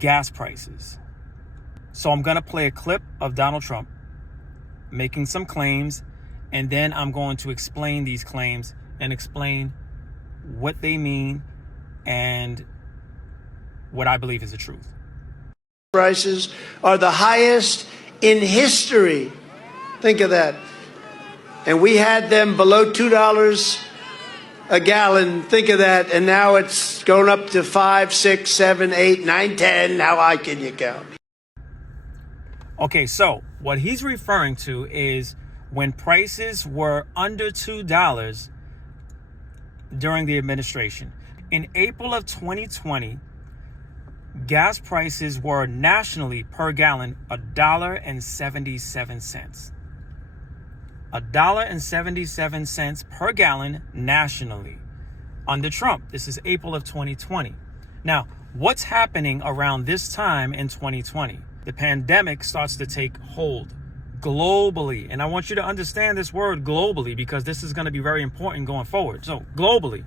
gas prices. So I'm going to play a clip of Donald Trump making some claims, and then I'm going to explain these claims and explain what they mean and what I believe is the truth. Prices are the highest in history. Think of that. And we had them below $2 a gallon. Think of that. And now it's going up to 5, 6, 7, 8, 9, 10. How high can you count? Okay, so what he's referring to is when prices were under $2 during the administration. In April of 2020, gas prices were nationally per gallon $1.77. $1.77 per gallon nationally under Trump. This is April of 2020. Now, what's happening around this time in 2020? The pandemic starts to take hold globally. And I want you to understand this word globally, because this is going to be very important going forward. So globally,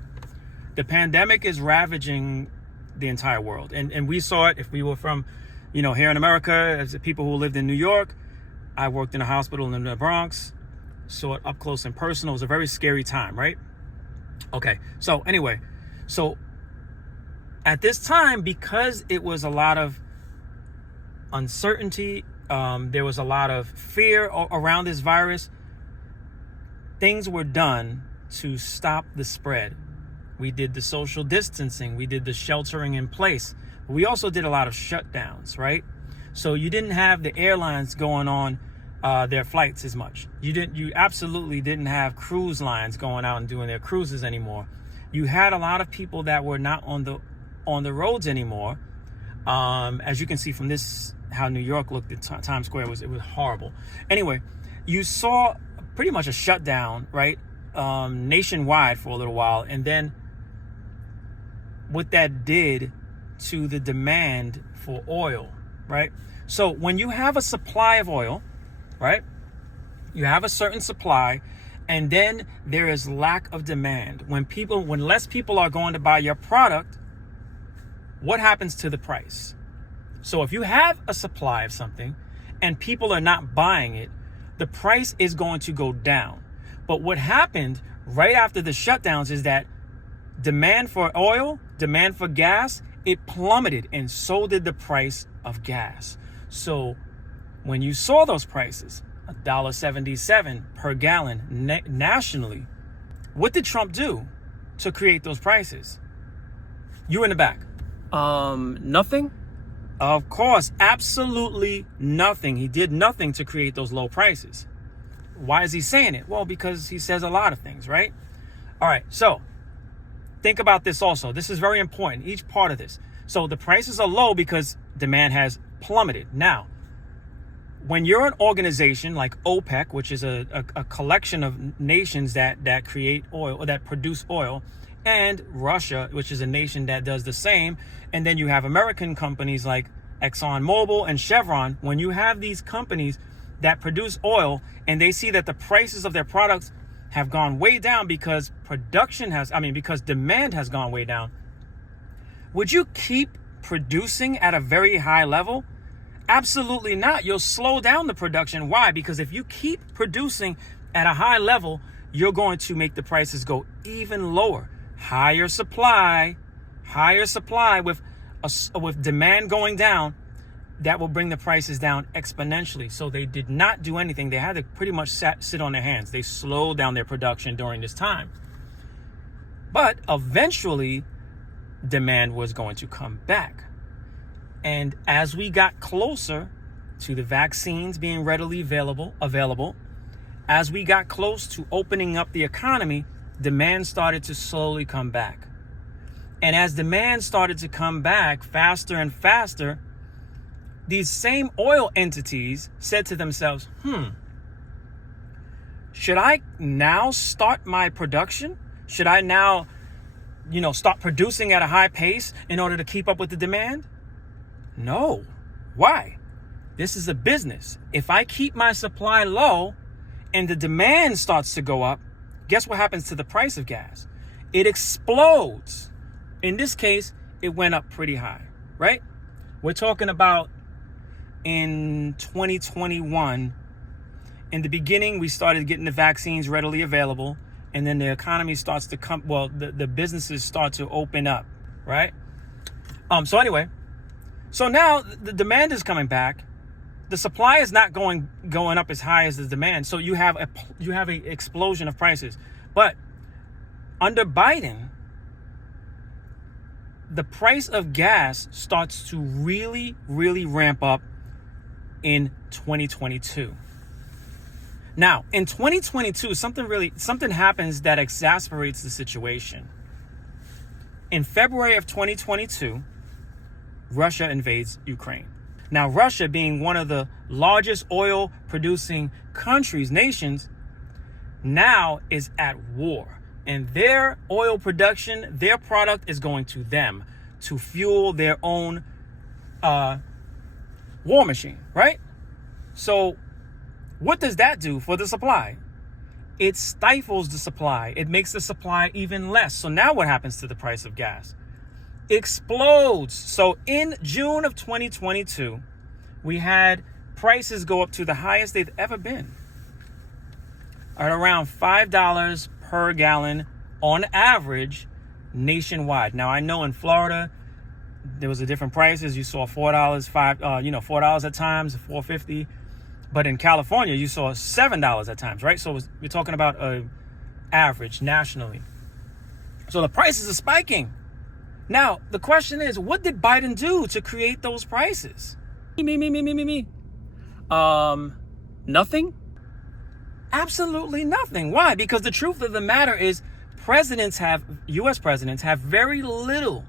the pandemic is ravaging the entire world. And we saw it if we were from, here in America, as people who lived in New York. I worked in a hospital in the Bronx, saw it up close and personal. It was a very scary time, right? Okay. So anyway, at this time, because it was a lot of uncertainty, there was a lot of fear around this virus, things were done to stop the spread. We did the social distancing. We did the sheltering in place. We also did a lot of shutdowns, right? So you didn't have the airlines going on their flights as much. You absolutely didn't have cruise lines going out and doing their cruises anymore. You had a lot of people that were not on the roads anymore. As you can see from this, how New York looked at Times Square, it was horrible. Anyway, you saw pretty much a shutdown, right? Nationwide for a little while. And then what that did to the demand for oil, right? So when you have a supply of oil, right? You have a certain supply, and then there is lack of demand. When less people are going to buy your product, what happens to the price? So if you have a supply of something and people are not buying it, the price is going to go down. But what happened right after the shutdowns is that demand for oil, demand for gas, it plummeted, and so did the price of gas. So when you saw those prices, $1.77 per gallon nationally, what did Trump do to create those prices? You in the back. Nothing? Of course, absolutely nothing. He did nothing to create those low prices. Why is he saying it? Well, because he says a lot of things, right? All right, so think about this also. This is very important, each part of this. So the prices are low because demand has plummeted. Now, when you're an organization like OPEC, which is a collection of nations that create oil or that produce oil, and Russia, which is a nation that does the same, and then you have American companies like ExxonMobil and Chevron. When you have these companies that produce oil and they see that the prices of their products have gone way down because because demand has gone way down, would you keep producing at a very high level? Absolutely not. You'll slow down the production. Why? Because if you keep producing at a high level, you're going to make the prices go even lower. Higher supply with demand going down, that will bring the prices down exponentially. So they did not do anything. They had to pretty much sit on their hands. They slowed down their production during this time. But eventually, demand was going to come back. And as we got closer to the vaccines being readily available, as we got close to opening up the economy, demand started to slowly come back. And as demand started to come back faster and faster, these same oil entities said to themselves, should I now start my production? Should I now, start producing at a high pace in order to keep up with the demand? No. Why? This is a business. If I keep my supply low and the demand starts to go up, guess what happens to the price of gas? It explodes. In this case, it went up pretty high, right? We're talking about in 2021. In the beginning, we started getting the vaccines readily available, and then the economy starts to come, well, the businesses start to open up, right? So anyway, so now the demand is coming back. The supply is not going up as high as the demand. So you have a explosion of prices. But under Biden, the price of gas starts to really, really ramp up in 2022. Now, in 2022, something happens that exacerbates the situation. In February of 2022, Russia invades Ukraine. Now, Russia, being one of the largest oil producing nations, now is at war. And their oil production, their product is going to them to fuel their own war machine, right? So what does that do for the supply? It stifles the supply. It makes the supply even less. So now what happens to the price of gas? It explodes. So in June of 2022, we had prices go up to the highest they've ever been, at around $5 per gallon on average nationwide. Now, I know in Florida, there was a different prices. You saw $4, $4 at times, $4.50. But in California, you saw $7 at times, right? So we're talking about an average nationally. So the prices are spiking. Now, the question is, what did Biden do to create those prices? Me. Nothing? Absolutely nothing. Why? Because the truth of the matter is U.S. presidents have very little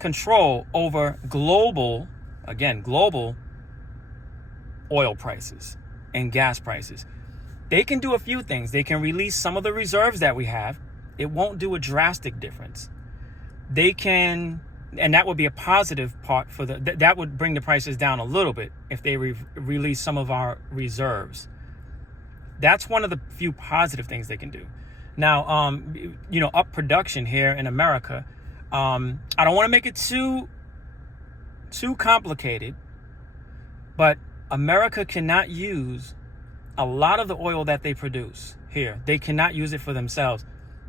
control over global oil prices and gas prices. They can do a few things. They can release some of the reserves that we have. It won't do a drastic difference. They can, and that would be a positive part for that would bring the prices down a little bit if they release some of our reserves. That's one of the few positive things they can do. Now, up production here in America. I don't want to make it too complicated, but America cannot use a lot of the oil that they produce here. They cannot use it for themselves.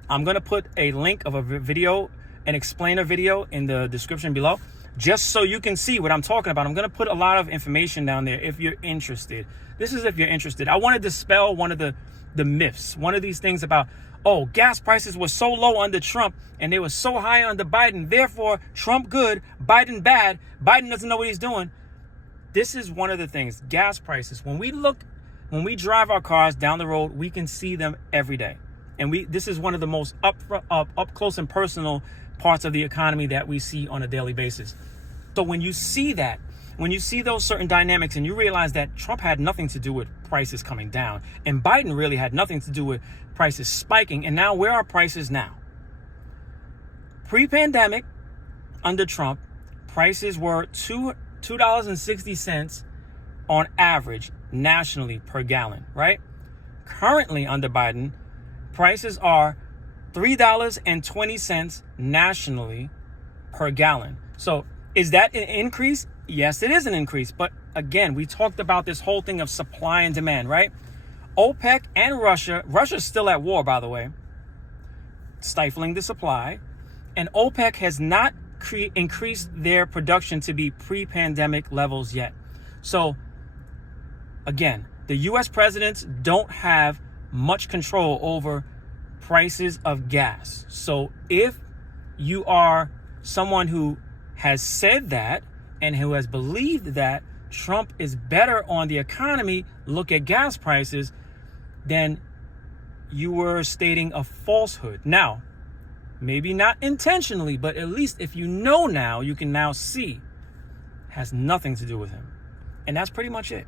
I'm going to put a link of a video, an explainer video in the description below, just so you can see what I'm talking about. I'm going to put a lot of information down there if you're interested. This is if you're interested. I want to dispel one of the myths, one of these things about, gas prices were so low under Trump and they were so high under Biden. Therefore, Trump good, Biden bad. Biden doesn't know what he's doing. This is one of the things, gas prices. When we drive our cars down the road, we can see them every day. And this is one of the most up close and personal parts of the economy that we see on a daily basis. So when you see that, when you see those certain dynamics and you realize that Trump had nothing to do with prices coming down and Biden really had nothing to do with prices spiking, and now where are prices now? Pre-pandemic, under Trump, prices were $2.60 on average nationally per gallon, right? Currently under Biden, prices are $3.20 nationally per gallon. So is that an increase? Yes, it is an increase. But again, we talked about this whole thing of supply and demand, right? OPEC and Russia's still at war, by the way, stifling the supply. And OPEC has not increased their production to be pre-pandemic levels yet. So again, the U.S. presidents don't have much control over prices of gas. So if you are someone who has said that and who has believed that Trump is better on the economy, look at gas prices, then you were stating a falsehood. Now, maybe not intentionally, but at least if you know now, you can now see, has nothing to do with him. And that's pretty much it.